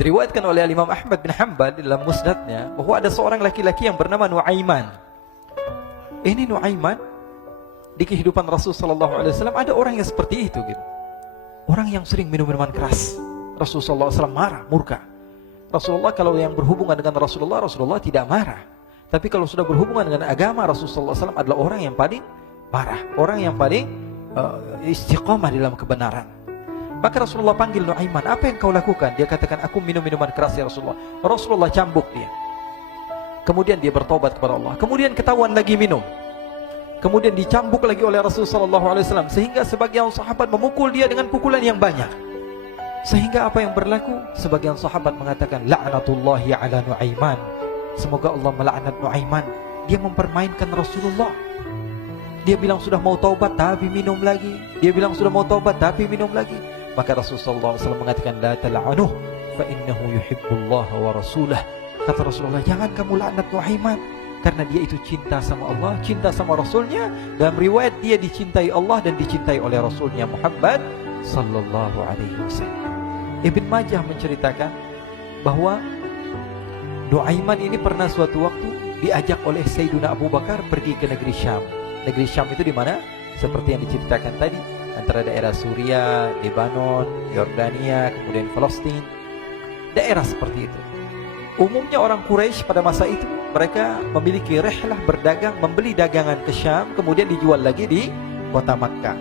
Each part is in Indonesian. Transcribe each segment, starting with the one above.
Diriwayatkan oleh Imam Ahmad bin Hanbal dalam musnadnya bahwa ada seorang laki-laki yang bernama Nuaiman. Ini Nuaiman di kehidupan Rasul sallallahu alaihi wasallam ada orang yang seperti itu gitu. Orang yang sering minum minuman keras. Rasul sallallahu alaihi wasallam marah, murka. Rasulullah kalau yang berhubungan dengan Rasulullah tidak marah. Tapi kalau sudah berhubungan dengan agama, Rasul sallallahu alaihi wasallam adalah orang yang paling marah, orang yang paling istiqamah dalam kebenaran. Maka Rasulullah panggil Nuaiman, apa yang kau lakukan? Dia katakan, aku minum minuman keras ya Rasulullah. Rasulullah cambuk dia. Kemudian dia bertobat kepada Allah. Kemudian ketahuan lagi minum. Kemudian dicambuk lagi oleh Rasulullah SAW. Sehingga sebagian sahabat memukul dia dengan pukulan yang banyak. Sehingga apa yang berlaku? Sebagian sahabat mengatakan, la'natullahi ala Nuaiman. Semoga Allah melaknat Nuaiman. Dia mempermainkan Rasulullah. Dia bilang sudah mau taubat tapi minum lagi. Dia bilang sudah mau taubat tapi minum lagi. Maka Rasulullah SAW mengatakan, la tal'anuh fa innahu yuhibbullaha wa rasulah. Kata Rasulullah, jangan kamu laknat Nuaiman, karena dia itu cinta sama Allah, cinta sama Rasulnya. Dalam riwayat dia dicintai Allah dan dicintai oleh Rasulnya Muhammad sallallahu alaihi wasallam. Ibn Majah menceritakan bahwa Nuaiman ini pernah suatu waktu diajak oleh Sayyidina Abu Bakar pergi ke negeri Syam. Negeri Syam itu di mana? Seperti yang diceritakan tadi, antara daerah Suriah, Lebanon, Yordania, kemudian Palestina. Daerah seperti itu. Umumnya orang Quraisy pada masa itu mereka memiliki rihlah berdagang, membeli dagangan ke Syam, kemudian dijual lagi di kota Makkah.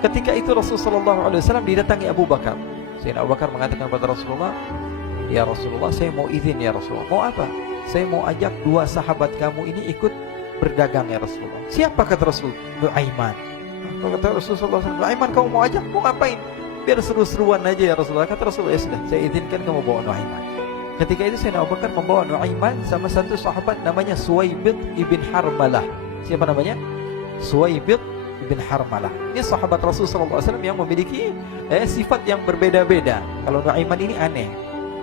Ketika itu Rasulullah SAW didatangi Abu Bakar. Sayyidina Abu Bakar mengatakan kepada Rasulullah, ya Rasulullah, saya mau izin ya Rasulullah. Mau apa? Saya mau ajak dua sahabat kamu ini ikut berdagang ya Rasulullah. Siapa kata Rasul? Nuaiman. Kata Rasulullah SAW, Nuaiman kamu mau ajak? Mau ngapain? Biar seru-seruan aja ya Rasulullah. Kata Rasulullah, ya sudah, saya izinkan kamu bawa Nuaiman. Ketika itu Sayyidina Abu Bakar membawa Nuaiman sama satu sahabat namanya Suwaibid ibn Harmalah. Siapa namanya? Suwaibid ibn Harmalah. Ini sahabat Rasulullah SAW yang memiliki sifat yang berbeda-beda. Kalau Nuaiman ini aneh.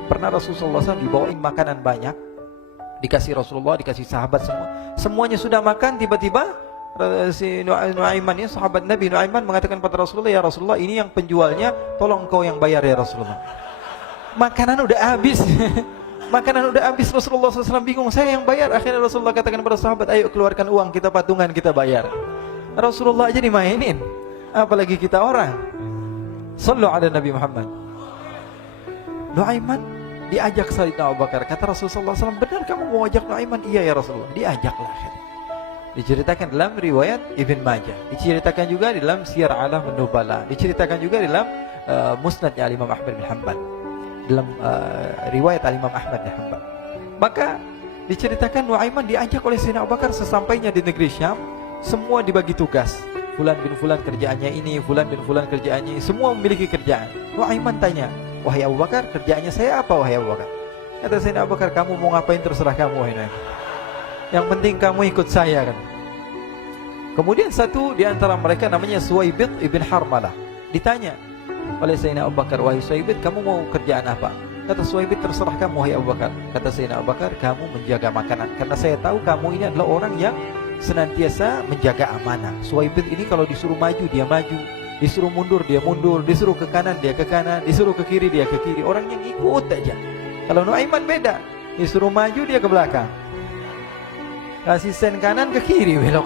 Pernah Rasulullah SAW dibawain makanan banyak, dikasih Rasulullah, dikasih sahabat semua. Semuanya sudah makan, tiba-tiba si Nuaiman ini, sahabat Nabi Nuaiman mengatakan kepada Rasulullah, ya Rasulullah, ini yang penjualnya, tolong kau yang bayar ya Rasulullah. Makanan udah habis. Makanan udah habis, Rasulullah SAW bingung, saya yang bayar. Akhirnya Rasulullah katakan kepada sahabat, ayo keluarkan uang, kita patungan, kita bayar. Rasulullah aja dimainin, apalagi kita orang. Sallu ala Nabi Muhammad. Nuaiman diajak Sayyidina Abu Bakar. Kata Rasulullah SAW, benar kamu mau ajak Nuaiman? Iya ya Rasulullah. Diajaklah. Diceritakan dalam riwayat Ibn Majah, diceritakan juga dalam Syiar A'lam An-Nubala, diceritakan juga dalam musnadnya Imam Ahmad bin Hanbal, dalam riwayat Imam Ahmad bin Hanbal. Maka diceritakan Nuaiman diajak oleh Sayyidina Abu Bakar. Sesampainya di negeri Syam, semua dibagi tugas. Fulan bin Fulan kerjaannya ini, Fulan bin Fulan kerjaannya ini, semua memiliki kerjaan. Nuaiman tanya, wahai Abu Bakar, kerjaannya saya apa wahai Abu Bakar? Kata Sayyidina Abu Bakar, kamu mau ngapain terserah kamu wahai Nuaiman. Yang penting kamu ikut saya kan. Kemudian satu di antara mereka namanya Suwaibid ibn Harmalah. Ditanya oleh Sayyidina Abu Bakar, wahai Suwaibid, kamu mau kerjaan apa? Kata Suwaibid, terserah kamu wahai Abu Bakar. Kata Sayyidina Abu Bakar, kamu menjaga makanan, karena saya tahu kamu ini adalah orang yang senantiasa menjaga amanah. Suwaibid ini kalau disuruh maju dia maju, disuruh mundur dia mundur, disuruh ke kanan dia ke kanan, disuruh ke kiri dia ke kiri. Orang yang ikut aja. Kalau Nuaiman beda, disuruh maju dia ke belakang, kasih sen kanan ke kiri belok.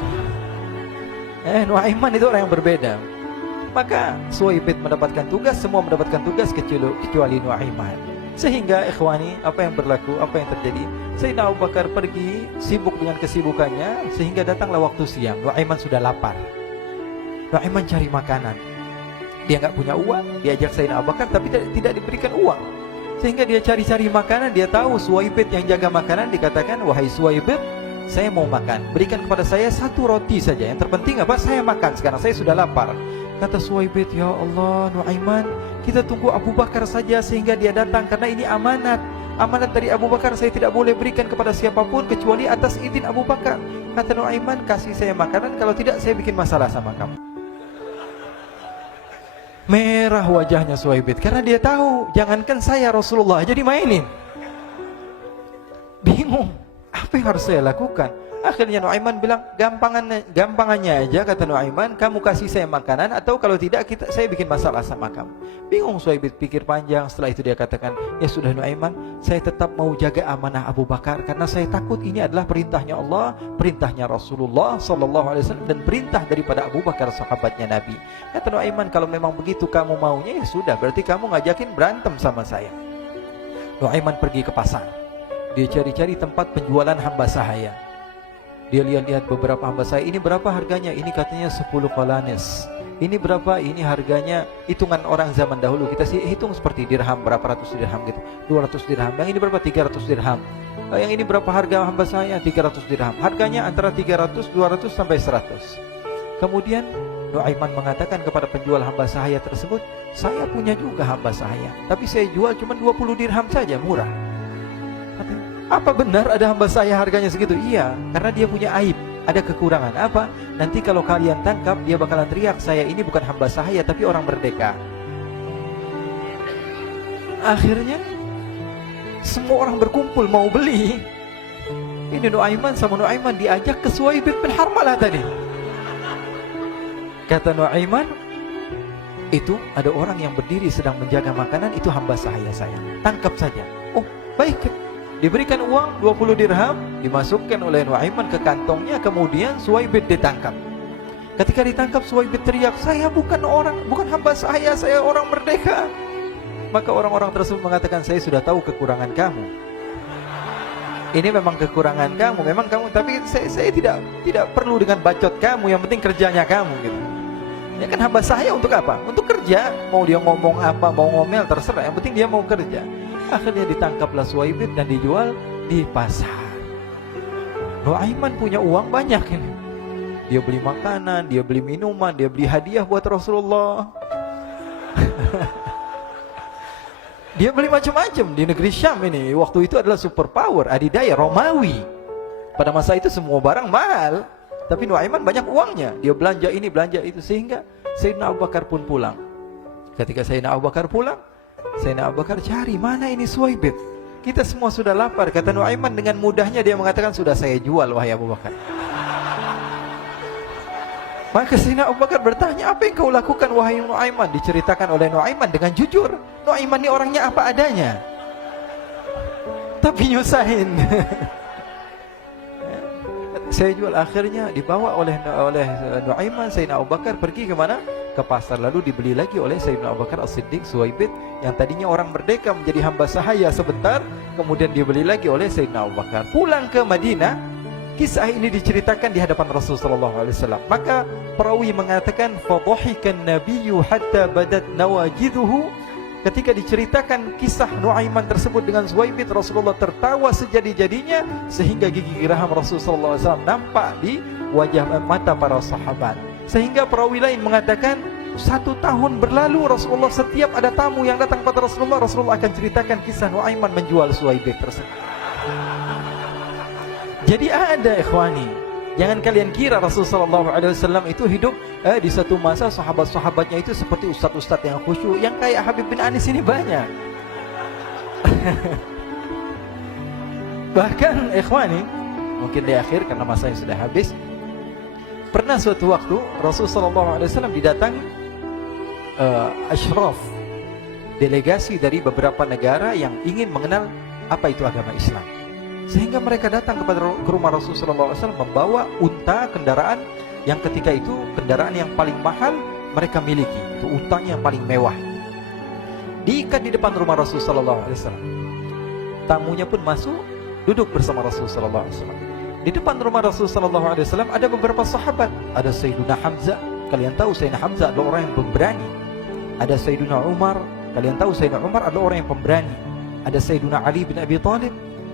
Nuaiman itu orang yang berbeda. Maka Suwaibid mendapatkan tugas, semua mendapatkan tugas kecuali Nuaiman. Sehingga ikhwani, apa yang berlaku, apa yang terjadi? Sayyidina Abu Bakar pergi sibuk dengan kesibukannya, sehingga datanglah waktu siang. Nuaiman sudah lapar. Nuaiman cari makanan. Dia nggak punya uang, diajak Sayyidina Abu Bakar tapi tidak diberikan uang. Sehingga dia cari-cari makanan. Dia tahu Suwaibid yang jaga makanan. Dikatakan, wahai Suwaibid, saya mau makan, berikan kepada saya satu roti saja. Yang terpenting apa? Saya makan sekarang, saya sudah lapar. Kata Suwaibid, ya Allah Nuaiman, kita tunggu Abu Bakar saja sehingga dia datang, karena ini amanat. Amanat dari Abu Bakar, saya tidak boleh berikan kepada siapapun kecuali atas izin Abu Bakar. Kata Nuaiman, kasih saya makanan, kalau tidak saya bikin masalah sama kamu. Merah wajahnya Suwaibid, karena dia tahu, jangankan saya, Rasulullah aja dimainin. Bingung, apa yang harus saya lakukan? Akhirnya Nuaiman bilang, gampangannya aja, kata Nuaiman, kamu kasih saya makanan, atau kalau tidak saya bikin masalah sama kamu. Bingung Suhaib pikir panjang. Setelah itu dia katakan, ya sudah Nuaiman, saya tetap mau jaga amanah Abu Bakar, karena saya takut ini adalah perintahnya Allah, perintahnya Rasulullah SAW, dan perintah daripada Abu Bakar, sahabatnya Nabi. Kata Nuaiman, kalau memang begitu kamu maunya, ya sudah, berarti kamu ngajakin berantem sama saya. Nuaiman pergi ke pasar. Dia cari-cari tempat penjualan hamba sahaya. Dia lihat-lihat beberapa hamba sahaya. Ini berapa harganya? Ini katanya 10 qalanis. Ini berapa? Ini harganya, hitungan orang zaman dahulu, kita sih hitung seperti dirham, berapa ratus dirham gitu, 200 dirham. Yang ini berapa? 300 dirham. Yang ini berapa harga hamba sahaya? 300 dirham. Harganya antara 300, 200 sampai 100. Kemudian Nuaiman mengatakan kepada penjual hamba sahaya tersebut, saya punya juga hamba sahaya, tapi saya jual cuma 20 dirham saja, murah. Apa benar ada hamba saya harganya segitu? Iya, karena dia punya aib, ada kekurangan. Apa? Nanti kalau kalian tangkap, dia bakalan teriak, saya ini bukan hamba sahaya tapi orang merdeka. Akhirnya semua orang berkumpul mau beli. Ini Nuaiman sama Nuaiman diajak ke Suhaib bin Harmalah tadi. Kata Nuaiman, itu ada orang yang berdiri sedang menjaga makanan, itu hamba sahaya saya, tangkap saja. Oh baik. Diberikan uang 20 dirham, dimasukkan oleh Nuaiman ke kantongnya, kemudian Suhaib ditangkap. Ketika ditangkap, Suhaib teriak, saya bukan hamba saya orang merdeka. Maka orang-orang tersebut mengatakan, saya sudah tahu kekurangan kamu. Ini memang kekurangan kamu, memang kamu, tapi saya tidak perlu dengan bacot kamu, yang penting kerjanya kamu gitu. Ya kan hamba saya untuk apa? Untuk kerja. Mau dia ngomong apa, mau ngomel, terserah, yang penting dia mau kerja. Akhirnya ditangkaplah Suhaib dan dijual di pasar. Nuaiman punya uang banyak ini. Dia beli makanan, dia beli minuman, dia beli hadiah buat Rasulullah. Dia beli macam-macam di negeri Syam ini. Waktu itu adalah superpower, adidaya Romawi. Pada masa itu semua barang mahal, tapi Nuaiman banyak uangnya. Dia belanja ini, belanja itu, sehingga Sayyidina Abu Bakar pun pulang. Ketika Sayyidina Abu Bakar pulang, Sayyidina Abu Bakar cari, mana ini Suhaib? Kita semua sudah lapar. Kata Nuaiman dengan mudahnya dia mengatakan, sudah saya jual wahai Abu Bakar. Maka Sayyidina Abu Bakar bertanya, apa yang kau lakukan wahai Nuaiman? Diceritakan oleh Nuaiman dengan jujur. Nuaiman ini orangnya apa adanya, tapi nyusahin. Saya jual. Akhirnya dibawa oleh Nuaiman, Sayyidina Abu Bakar pergi ke mana? Ke pasar. Lalu dibeli lagi oleh Sayyidina Abu Bakar As-Siddiq Suhaib, yang tadinya orang merdeka menjadi hamba sahaya sebentar, kemudian dibeli lagi oleh Sayyidina Abu Bakar. Pulang ke Madinah, kisah ini diceritakan di hadapan Rasulullah SAW. Maka perawi mengatakan, fadhahikan nabiyyu hatta badat nawajiduhu. Ketika diceritakan kisah Nuaiman tersebut dengan Suhaib, Rasulullah tertawa sejadi-jadinya, sehingga gigi geraham Rasulullah SAW nampak di wajah mata para sahabat. Sehingga perawi lain mengatakan, 1 tahun berlalu Rasulullah, setiap ada tamu yang datang pada Rasulullah akan ceritakan kisah Nuaiman menjual Suhaib tersebut. Jadi ada ikhwani, jangan kalian kira Rasulullah SAW itu hidup di satu masa sahabat-sahabatnya itu seperti ustadz-ustadz yang khusyuk, yang kayak Habib bin Anis ini banyak. Bahkan ikhwani, mungkin di akhir karena masanya sudah habis, pernah suatu waktu Rasulullah SAW didatangi asyraf, delegasi dari beberapa negara yang ingin mengenal apa itu agama Islam. Sehingga mereka datang ke rumah Rasulullah SAW membawa unta, kendaraan yang ketika itu kendaraan yang paling mahal mereka miliki. Itu untanya yang paling mewah. Diikat di depan rumah Rasulullah SAW. Tamunya pun masuk, duduk bersama Rasulullah SAW. Di depan rumah Rasulullah SAW ada beberapa sahabat. Ada Sayyiduna Hamzah. Kalian tahu Sayyidina Hamzah adalah orang yang pemberani. Ada Sayyiduna Umar. Kalian tahu Sayyidina Umar adalah orang yang pemberani. Ada Sayyiduna Ali bin Abi Thalib.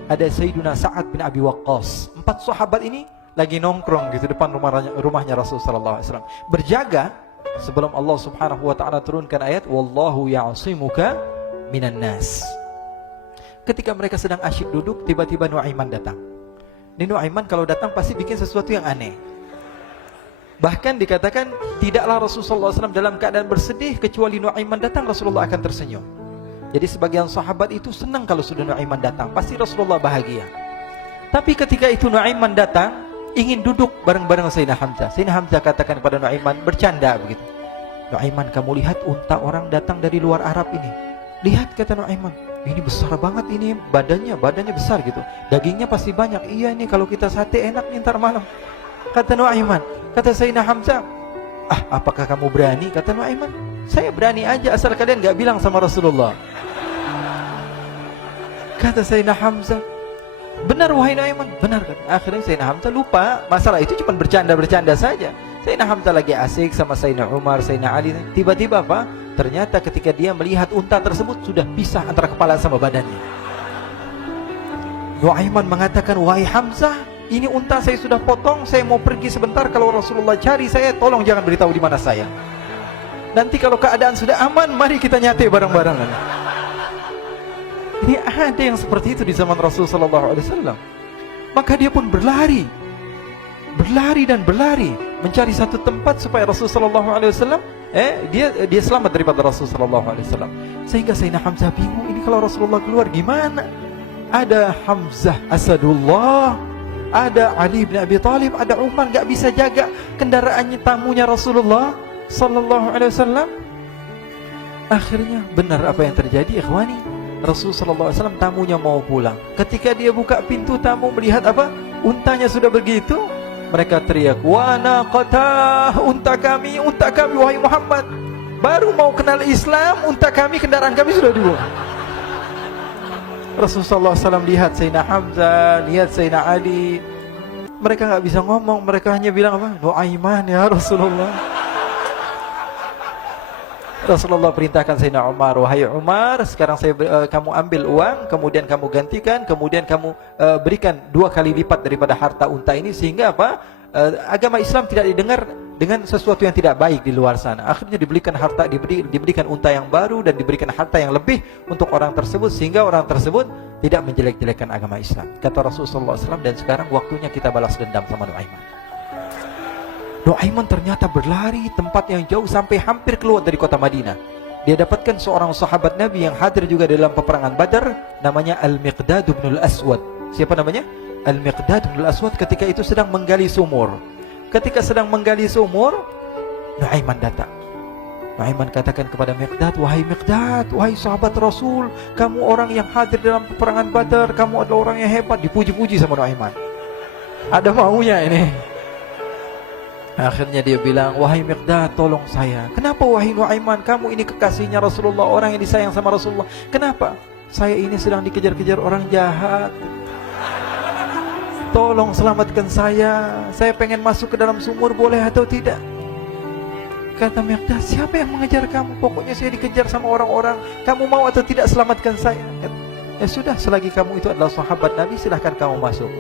Ada Sayyiduna Sa'ad bin Abi Waqqas. 4 sahabat ini lagi nongkrong gitu depan rumahnya Rasulullah SAW, berjaga sebelum Allah Subhanahu wa taala turunkan ayat wallahu ya'simuka minan nas. Ketika mereka sedang asyik duduk, tiba-tiba Nuaiman datang. Ini Nuaiman kalau datang pasti bikin sesuatu yang aneh. Bahkan dikatakan tidaklah Rasulullah SAW dalam keadaan bersedih, kecuali Nuaiman datang Rasulullah akan tersenyum. Jadi sebagian sahabat itu senang kalau sudah Nuaiman datang, pasti Rasulullah bahagia. Tapi ketika itu Nuaiman datang, ingin duduk bareng-bareng Sayyidina Hamzah. Sayyidina Hamzah katakan kepada Nuaiman, bercanda begitu. Nuaiman, kamu lihat unta orang datang dari luar Arab ini. Lihat, kata Nuaiman, ini besar banget, ini badannya besar gitu. Dagingnya pasti banyak. Iya, ini kalau kita sate enak nih ntar malam. Kata Nuaiman. Kata Sayyidina Hamzah, apakah kamu berani? Kata Nuaiman, saya berani aja asal kalian gak bilang sama Rasulullah. Kata Sayyidina Hamzah, benar wahai Nuaiman, benar kan? Akhirnya Sayyidina Hamzah lupa masalah itu, cuma bercanda-bercanda saja. Sayyidina Hamzah lagi asik sama Sayyidina Umar, Sayyidina Ali. Tiba-tiba apa? Ternyata ketika dia melihat unta tersebut sudah pisah antara kepala sama badannya. Nuaiman mengatakan, wahai Hamzah, ini unta saya sudah potong, saya mau pergi sebentar. Kalau Rasulullah cari saya, tolong jangan beritahu di mana saya. Nanti kalau keadaan sudah aman, mari kita nyate bareng-bareng. Ini ada yang seperti itu di zaman Rasulullah SAW. Maka dia pun berlari dan berlari mencari satu tempat supaya Rasulullah SAW dia selamat daripada Rasulullah SAW. Sehingga Sayyidina Hamzah bingung, ini kalau Rasulullah keluar gimana? Ada Hamzah Asadullah, ada Ali bin Abi Thalib, ada Umar, gak bisa jaga kendaraannya, tamunya Rasulullah SAW. Akhirnya benar apa yang terjadi, ikhwani. Rasulullah SAW tamunya mau pulang. Ketika dia buka pintu, tamu melihat apa? Untanya sudah begitu. Mereka teriak, wa naqatah, unta kami wahai Muhammad. Baru mau kenal Islam, unta kami, kendaraan kami sudah dibuang. Rasulullah SAW lihat Sayyidina Hamzah, lihat Sayyidina Ali. Mereka gak bisa ngomong, mereka hanya bilang apa? Nuaiman ya Rasulullah. Rasulullah perintahkan Sayyidina Umar, wahai Umar, sekarang kamu ambil uang, kemudian kamu gantikan, kemudian kamu berikan 2 kali lipat daripada harta unta ini, sehingga apa? Agama Islam tidak didengar dengan sesuatu yang tidak baik di luar sana. Akhirnya diberikan harta, diberikan unta yang baru dan diberikan harta yang lebih untuk orang tersebut, sehingga orang tersebut tidak menjelek-jelekan agama Islam. Kata Rasulullah SAW, dan sekarang waktunya kita balas dendam sama Nuaiman. Nuaiman ternyata berlari tempat yang jauh sampai hampir keluar dari kota Madinah. Dia dapatkan seorang sahabat Nabi yang hadir juga dalam peperangan Badar, namanya Al-Miqdad bin Al-Aswad. Siapa namanya? Al-Miqdad bin Al-Aswad ketika itu sedang menggali sumur. Ketika sedang menggali sumur, Nuaiman datang. Nuaiman katakan kepada Miqdad, wahai Miqdad, wahai sahabat Rasul, kamu orang yang hadir dalam peperangan Badar, kamu adalah orang yang hebat. Dipuji-puji sama Nuaiman. Ada maunya ini. Akhirnya dia bilang, wahai Miqdad, tolong saya. Kenapa wahai Nuaiman, kamu ini kekasihnya Rasulullah, orang yang disayang sama Rasulullah. Kenapa? Saya ini sedang dikejar-kejar orang jahat. Tolong selamatkan saya. Saya pengen masuk ke dalam sumur, boleh atau tidak? Kata Miqdad, siapa yang mengejar kamu? Pokoknya saya dikejar sama orang-orang. Kamu mau atau tidak selamatkan saya? Ya sudah, selagi kamu itu adalah sahabat Nabi, silahkan kamu masuk.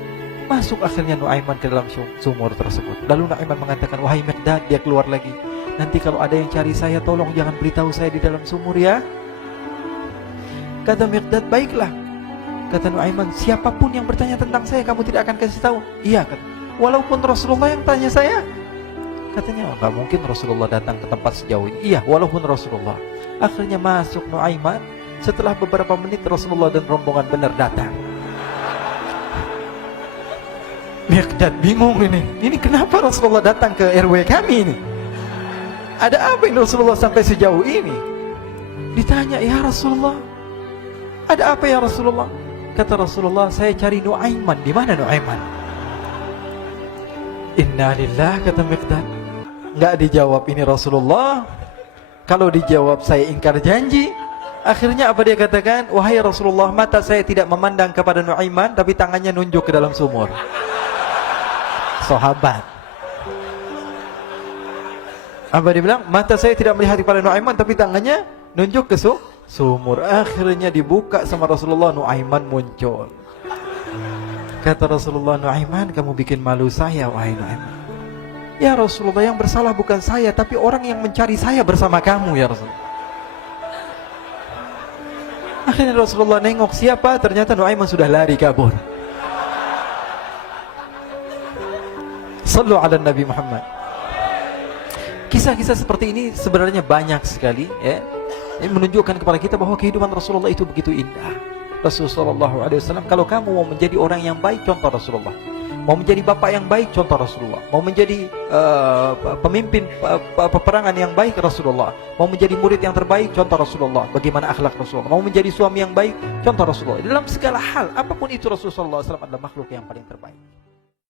Masuk akhirnya Nuaiman ke dalam sumur tersebut. Lalu Nuaiman mengatakan, wahai Miqdad, dia keluar lagi. Nanti kalau ada yang cari saya, tolong jangan beritahu saya di dalam sumur ya. Kata Miqdad, baiklah. Kata Nuaiman, siapapun yang bertanya tentang saya, kamu tidak akan kasih tahu. Iya, kata. Walaupun Rasulullah yang tanya saya. Katanya, nggak mungkin Rasulullah datang ke tempat sejauh ini. Iya, walaupun Rasulullah. Akhirnya masuk Nuaiman. Setelah beberapa menit, Rasulullah dan rombongan benar datang. Miqdad bingung ini. Ini kenapa Rasulullah datang ke RW kami ini? Ada apa ini Rasulullah sampai sejauh ini? Ditanya, ya Rasulullah, ada apa ya Rasulullah? Kata Rasulullah, saya cari Nuaiman. Di mana Nuaiman? Innalillah, kata Miqdad. Nggak dijawab ini Rasulullah. Kalau dijawab saya ingkar janji. Akhirnya apa dia katakan? Wahai Rasulullah, mata saya tidak memandang kepada Nuaiman, tapi tangannya nunjuk ke dalam sumur. Sahabat. Apa dia bilang? Mata saya tidak melihat kepada Nuaiman, tapi tangannya nunjuk ke sumur. Akhirnya dibuka sama Rasulullah, Nuaiman muncul. Kata Rasulullah, Nuaiman, kamu bikin malu saya, wahai Nuaiman. Ya Rasulullah, yang bersalah bukan saya, tapi orang yang mencari saya bersama kamu, ya Rasulullah. Akhirnya Rasulullah nengok, siapa? Ternyata Nuaiman sudah lari kabur. Sallu ala Nabi Muhammad. Kisah-kisah seperti ini sebenarnya banyak sekali, ya. Ini menunjukkan kepada kita bahwa kehidupan Rasulullah itu begitu indah. Rasulullah SAW, kalau kamu mau menjadi orang yang baik, contoh Rasulullah. Mau menjadi bapak yang baik, contoh Rasulullah. Mau menjadi pemimpin peperangan yang baik, Rasulullah. Mau menjadi murid yang terbaik, contoh Rasulullah. Bagaimana akhlak Rasulullah. Mau menjadi suami yang baik, contoh Rasulullah. Dalam segala hal, apapun itu Rasulullah SAW adalah makhluk yang paling terbaik.